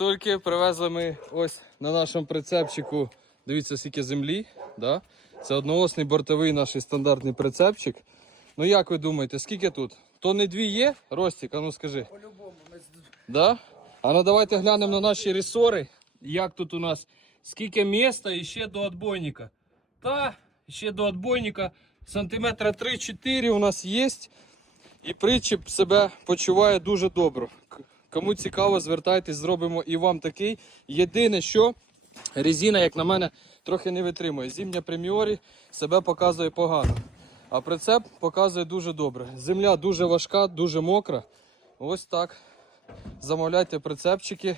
Свистульки привезли ми ось на нашому прицепчику. Дивіться, скільки землі. Да? Це одноосний бортовий наш стандартний прицепчик. Ну як ви думаєте, скільки тут? То не дві є? Ростік, а ну скажи. По-любому. Да? А ну давайте глянемо на наші ресори. Як тут у нас, скільки міста і ще до отбойника. Та, ще до отбойника сантиметра 3-4 у нас є. І причіп себе почуває дуже добре. Кому цікаво, звертайтесь, зробимо і вам такий. Єдине, що резина, як на мене, трохи не витримує. Зімня преміорі себе показує погано. А прицеп показує дуже добре. Земля дуже важка, дуже мокра. Ось так. Замовляйте прицепчики.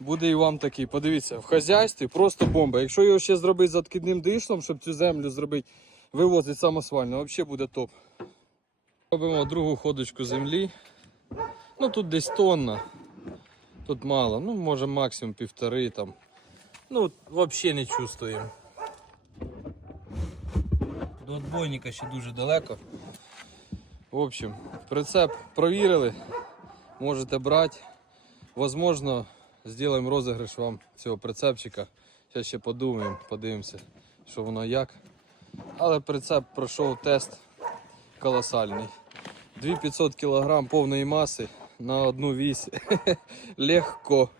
Буде і вам такий. Подивіться, в хазяйстві просто бомба. Якщо його ще зробити з откидним дишлом, щоб цю землю зробити, вивозити самосвально, взагалі буде топ. Робимо другу ходочку землі. Ну тут десь тонна. Тут мало, ну може максимум півтори там. Ну, взагалі не чувствуємо. До отбойника ще дуже далеко. В общем, прицеп провірили. Можете брати. Возможно, зробимо розіграш вам цього прицепчика. Зараз ще подумаємо, подивимося, що воно як. Але прицеп пройшов тест колосальний. 2500 кг повної маси на одну вісь. Легко.